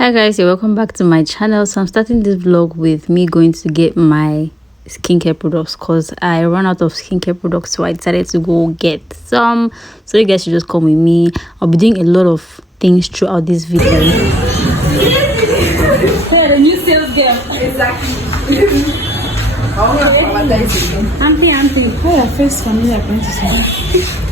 Hi guys, you're welcome back to my channel. So I'm starting this vlog with me going to get my skincare products because I ran out of skincare products, so I decided to go get some. So you guys should just come with me. I'll be doing a lot of things throughout this video. The new sales girl. Exactly. Auntie. How your face familiar princess?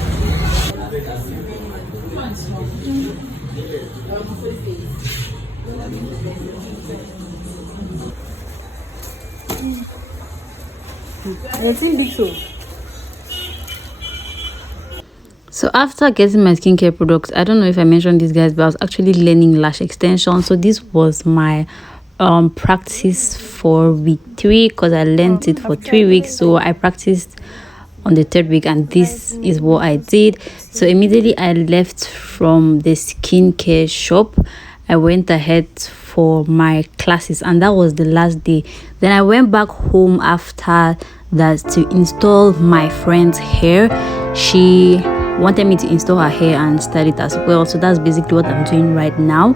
So after getting my skincare products, I don't know if I mentioned this guys, but I was actually learning lash extension. So this was my practice for week 3 because I learned it for 3 weeks. So I practiced on the 3rd week and this is what I did. So immediately I left from the skincare shop. I went ahead for my classes and that was the last day. Then I went back home after that to install my friend's hair. She wanted me to install her hair and style it as well, so that's basically what I'm doing right now.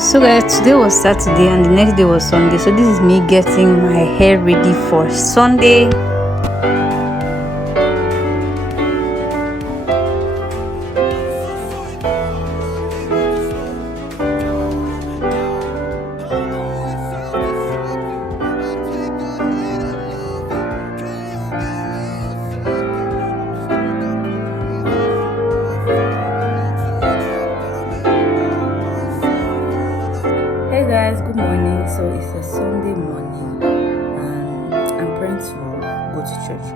So guys, today was Saturday and the next day was Sunday. So this is me getting my hair ready for Sunday. Hey guys, good morning. So it's a Sunday morning and I'm praying to go to church.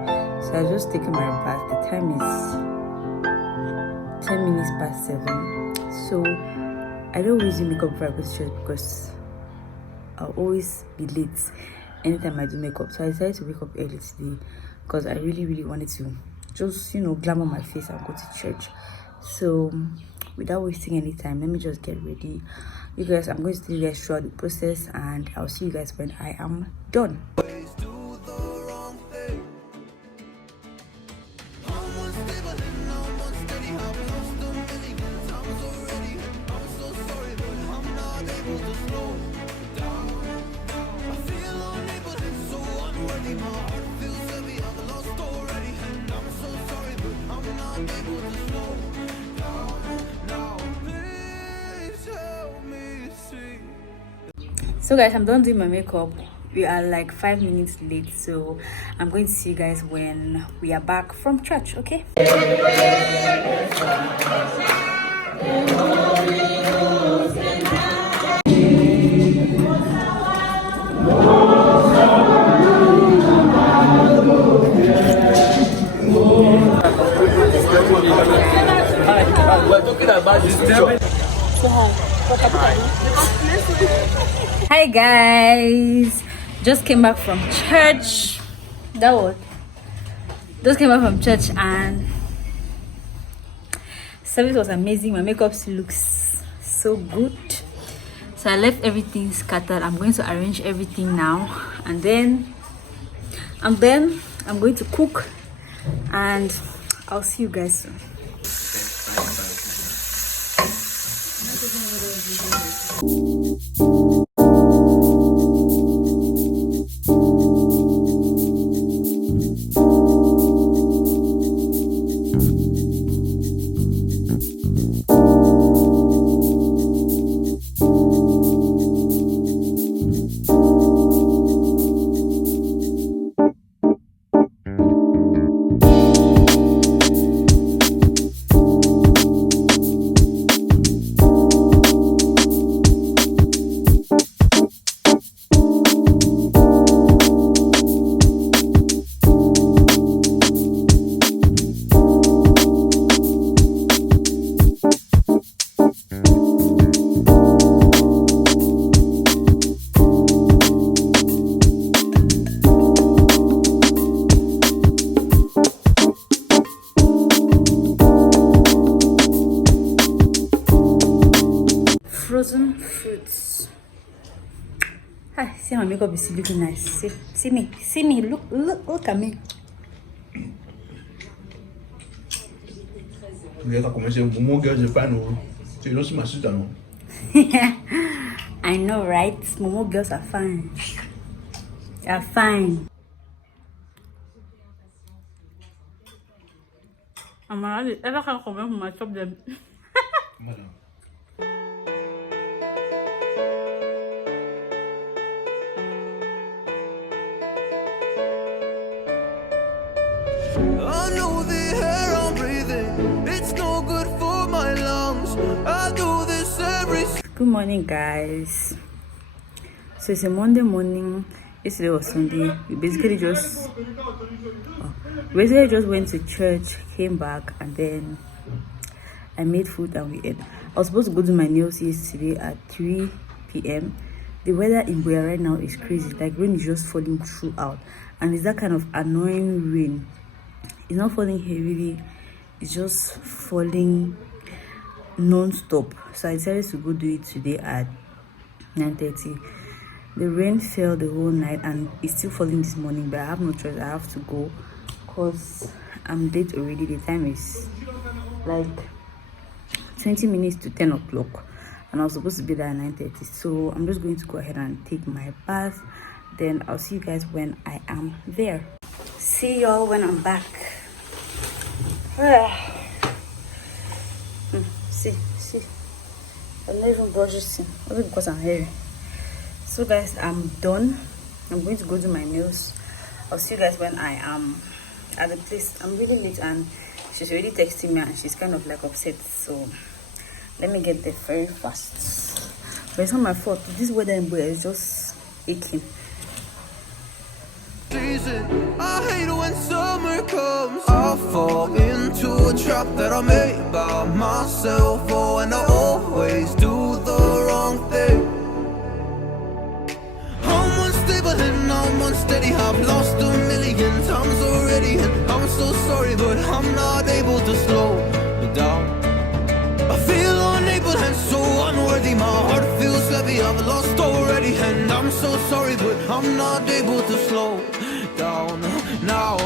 So I just taken my bath. The time is 10 minutes past 7. So I don't always do makeup before I go to church because I'll always be late anytime I do makeup. So I decided to wake up early today because I really wanted to just glamour my face and go to church. So without wasting any time, let me just get ready. You guys, I'm going to tell you guys throughout the process and I'll see you guys when I am done. So guys, I'm done doing my makeup. We are like 5 minutes late, so I'm going to see you guys when we are back from church. Okay. Hi guys, just came back from church. Just came back from church and service was amazing. My makeup still looks so good. So I left everything scattered. I'm going to arrange everything now and then I'm going to cook and I'll see you guys soon. see my makeup is looking nice. See me, look at me. I know, right? Momo girls are fine. They're fine. I'm already ever can comment from my top them. I know the air I'm breathing, it's no good for my lungs. I do this every. Good morning, guys. So it's a Monday morning. Yesterday was Sunday. We basically just went to church, came back, and then I made food and we ate. I was supposed to go do my nails yesterday at 3 p.m. The weather in Boya right now is crazy. Like rain is just falling throughout, and it's that kind of annoying rain. It's not falling heavily, it's just falling non-stop. So I decided to go do it today at 9:30. The rain fell the whole night and it's still falling this morning, but I have no choice. I have to go because I'm late already. The time is like 20 minutes to 10 o'clock and I was supposed to be there at 9:30. So I'm just going to go ahead and take my bath. Then I'll see you guys when I am there. See y'all when I'm back. See, I'm not even brushing this thing. Only because I'm hairy. So guys, I'm done. I'm going to go do my nails. I'll see you guys when I am at the place. I'm really late and she's already texting me and she's kind of like upset. So let me get there very fast. But it's not my fault. This weather in Boya is just aching. I hate when summer comes. I fall into a trap that I made by myself. Oh, and I always do the wrong thing. I'm unstable and I'm unsteady. I've lost a million times already, and I'm so sorry, but I'm not able to slow down. I feel unable and so unworthy. My heart feels heavy. I've lost already, and I'm so sorry, but I'm not able to slow down now.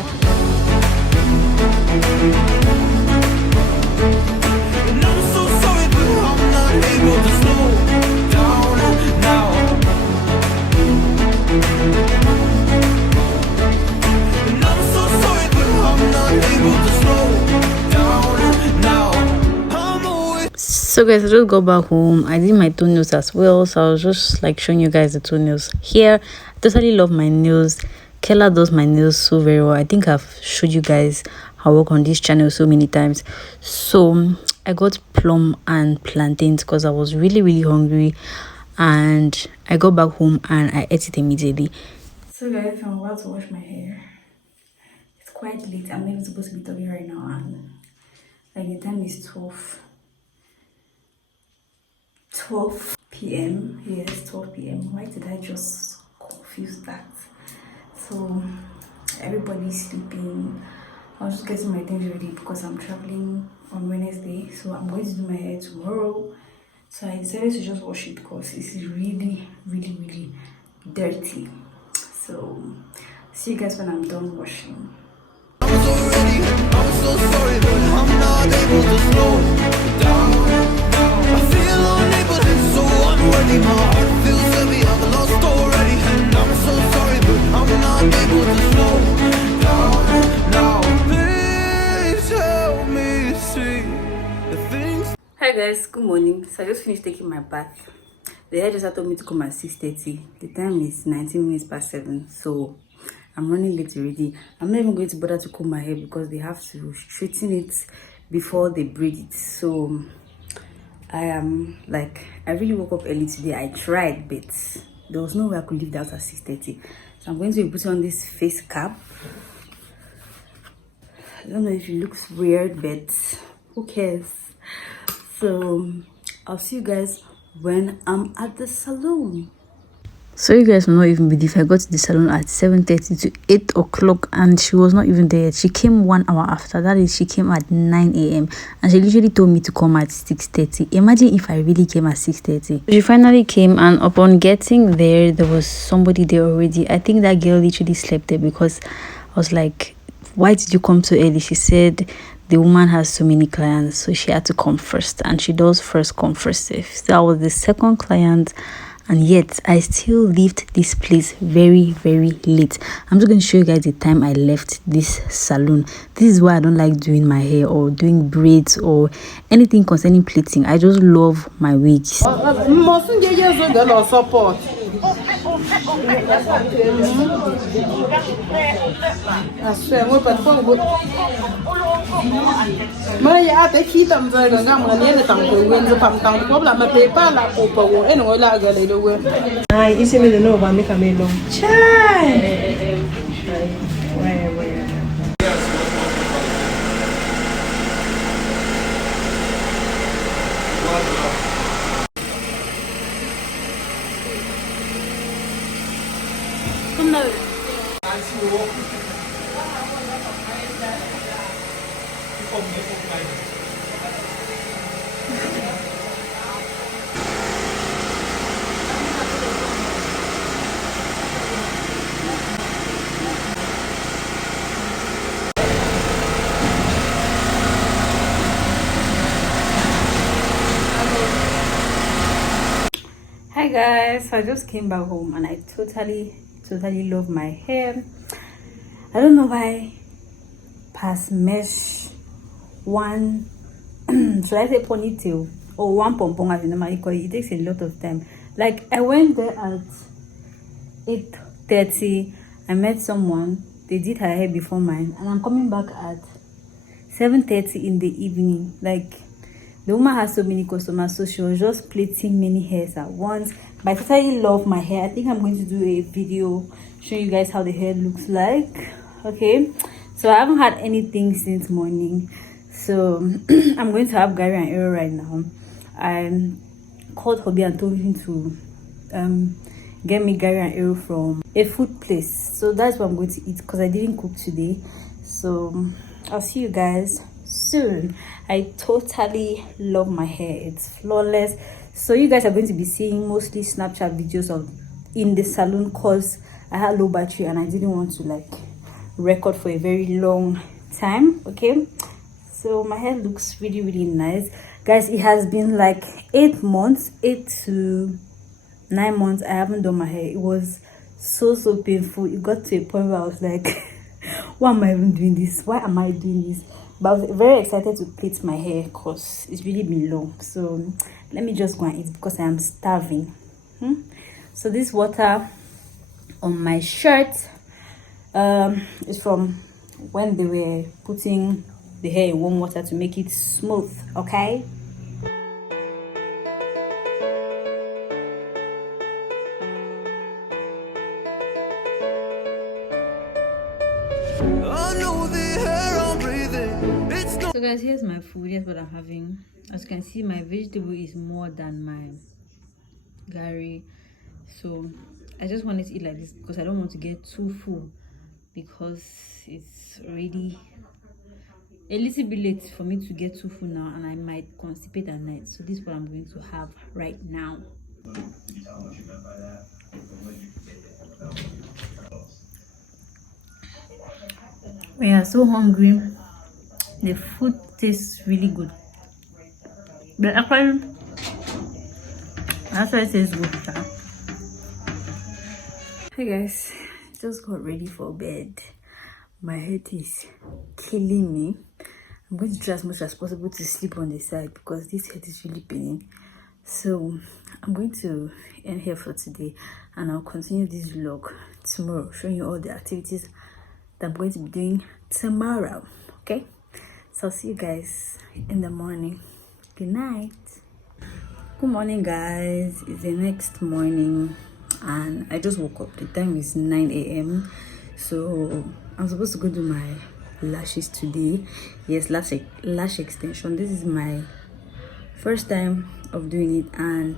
And I'm so sorry, but I'm not able to slow down now. And I'm so sorry, but I'm not able to slow down now. So guys, I just got back home. I did my toenails as well, so I was just like showing you guys the toenails here. I totally love my nails. Kella does my nails so very well. I think I've showed you guys her work on this channel so many times. So I got plum and plantains because I was really hungry, and I got back home and I ate it immediately. So guys, I'm about to wash my hair. It's quite late. I'm not even supposed to be talking right now, and like the time is 12 p.m. Yes, 12 p.m. Why did I just confuse that? So everybody's sleeping. I was just getting my things ready because I'm traveling on Wednesday, so I'm going to do my hair tomorrow. So I decided to just wash it because it's really dirty. So see you guys when I'm done washing. I'm so sorry, but I'm not able to slow down. I feel unable and so unworthy. My heart feels heavy. I've lost already, and I'm so sorry, but I'm not able to slow down now. Please help me see the things. Hi guys, good morning. So I just finished taking my bath. The hairdresser told me to come at 6:30. The time is 19 minutes past 7, so I'm running late already. I'm not even going to bother to comb my hair because they have to straighten it before they braid it. So I really woke up early today. I tried, but there was no way I could leave the house at 6:30. So I'm going to be putting on this face cap. I don't know if it looks weird, but who cares? So I'll see you guys when I'm at the salon. So you guys will not even believe I got to the salon at 7:30 to 8 o'clock and she was not even there. She came 1 hour after. That is, she came at 9 a.m. and she literally told me to come at 6:30. Imagine if I really came at 6:30. She finally came, and upon getting there, there was somebody there already. I think that girl literally slept there because I was like, why did you come so early? She said the woman has so many clients, so she had to come first, and she does first come first serve. So I was the second client, and yet I still left this place very late. I'm just going to show you guys the time I left this salon. This is why I don't like doing my hair or doing braids or anything concerning plating. I just love my wigs. Support. Hi guys, so I just came back home and I totally love my hair. I don't know why past mesh one should I say ponytail or one pompon as you normally call it. It takes a lot of time. Like I went there at 8:30. I met someone, they did her hair before mine, and I'm coming back at 7:30 in the evening. Like the woman has so many customers, so she was just plaiting many hairs at once. But I totally love my hair. I think I'm going to do a video showing you guys how the hair looks like. Okay, so I haven't had anything since morning, so I'm going to have Gary and Arrow right now. I called Hobby and told him to get me Gary and Arrow from a food place, so that's what I'm going to eat because I didn't cook today. So I'll see you guys soon. I totally love my hair, it's flawless. So you guys are going to be seeing mostly Snapchat videos of in the salon because I had low battery and I didn't want to like record for a very long time. Okay, so my hair looks really nice, guys. It has been like 8 to 9 months I haven't done my hair. It was so painful. It got to a point where I was like why am I even doing this? Why am I doing this? But I was very excited to plait my hair because it's really been long. So let me just go and eat because I am starving. So this water on my shirt is from when they were putting the hair in warm water to make it smooth. Okay, so guys, here's my food. Here's what I'm having. As you can see, my vegetable is more than my gari, so I just wanted to eat like this because I don't want to get too full because it's already a little bit late for me to get too full now and I might constipate at night. So this is what I'm going to have right now. We are so hungry. The food tastes really good, but actually that's why it tastes good. Hey guys, just got ready for bed. My head is killing me. I'm going to try as much as possible to sleep on the side because this head is really paining. So I'm going to end here for today and I'll continue this vlog tomorrow, showing you all the activities that I'm going to be doing tomorrow. Okay, so I'll see you guys in the morning. Good night. Good morning guys, it's the next morning and I just woke up. The time is 9 a.m. so I'm supposed to go do my lashes today. Yes, lash extension. This is my first time of doing it and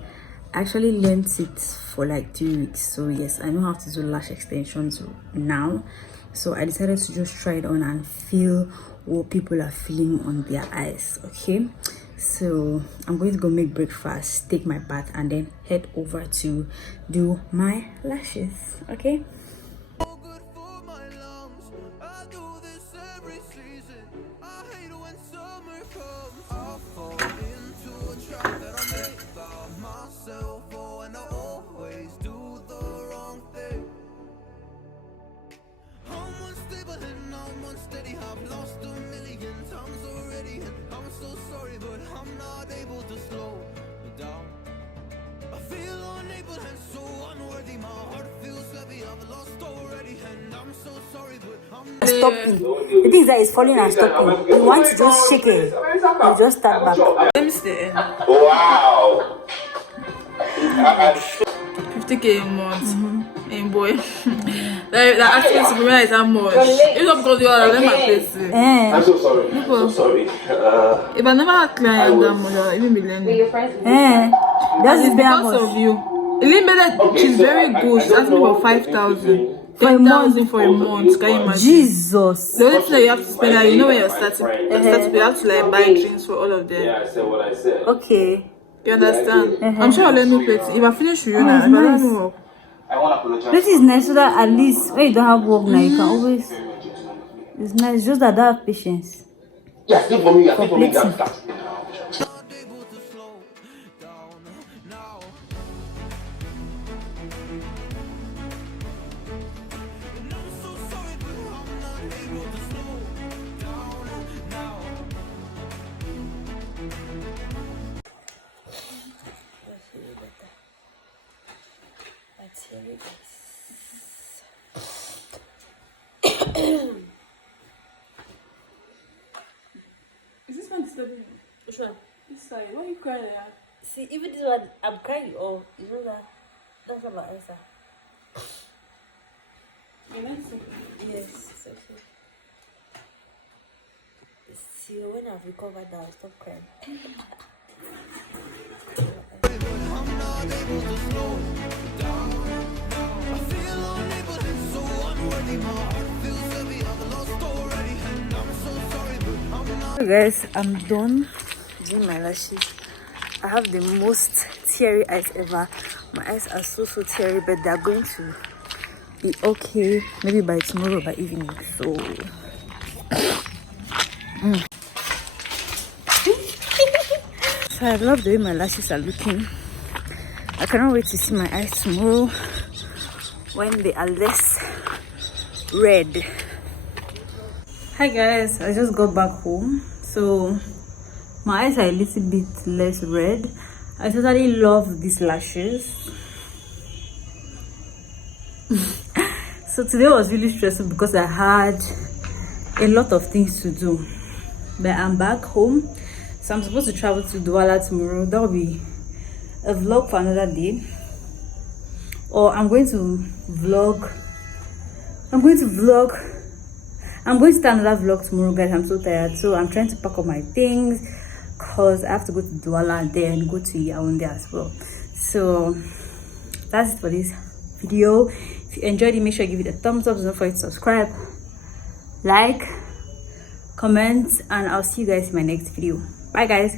I actually learned it for like 2 weeks, so yes, I know how to do lash extensions now. So I decided to just try it on and feel what people are feeling on their eyes. Okay, so I'm going to go make breakfast, take my bath, and then head over to do my lashes. Okay. Good for my lungs. I do this every season. I hate when summer comes. I fall into a trap that I made by myself. Oh, and I always do the wrong thing. I'm unstable and I'm unsteady. I've lost a million times already, and I'm so sorry, but I'm not able to slow down. I feel unable and so unworthy. My heart feels heavy. I've lost already, and I'm so sorry, but I'm not. Stopping. The thing is that it's falling and stopping. You want to just shake it, you just start back. Let me see. Wow. 50K a month. And boy, that expensive to me is how much. It's not because you are them at place. I'm so sorry. I'm so sorry. If I never had client that much, I even be learning. That's It's because of you. Elizabeth, she's very good. She's asking for 5,000. 10,000 for a month. Can you imagine? Jesus. The only thing that you have to spend, like, you know, when you're starting, you have to like buy drinks for all of them. Yeah, I said what I said. Okay. You understand? I'm sure I'll let me play. If I finish with you now, if I don't know. I want to apologize. This is nice so that at least when you don't have work now, you can always. It's nice, just that I have patience. Yeah, still for me. Yeah, still for me. That's Not able to slow down now. And I'm so sorry, but I'm not able to slow down now. Is this one disturbing you? Which one? This side. Why are you crying? See, even this one, I'm crying. Oh, you know that? That's not my answer. You know, see. Yes, it's okay. See, when I've recovered now, I'll stop crying. I'm not able to slow down now. I feel unable and so unworthy. My heart feels heavy. I've lost already, and I'm so sorry, but I'm not. Hey guys, I'm done doing my lashes. I have the most teary eyes ever. My eyes are so teary, but they're going to be okay maybe by tomorrow, by evening. So so I love the way my lashes are looking. I cannot wait to see my eyes tomorrow when they are less red. Hi guys, I just got back home, so my eyes are a little bit less red. I totally love these lashes. So today was really stressful because I had a lot of things to do, but I'm back home, so I'm supposed to travel to Douala tomorrow. That will be a vlog for another day, or I'm going to start another vlog tomorrow, guys. I'm so tired, so I'm trying to pack up my things because I have to go to Douala and then go to Yaoundé as well. So that's it for this video. If you enjoyed it, make sure you give it a thumbs up. Don't forget to subscribe, like, comment, and I'll see you guys in my next video. Bye guys.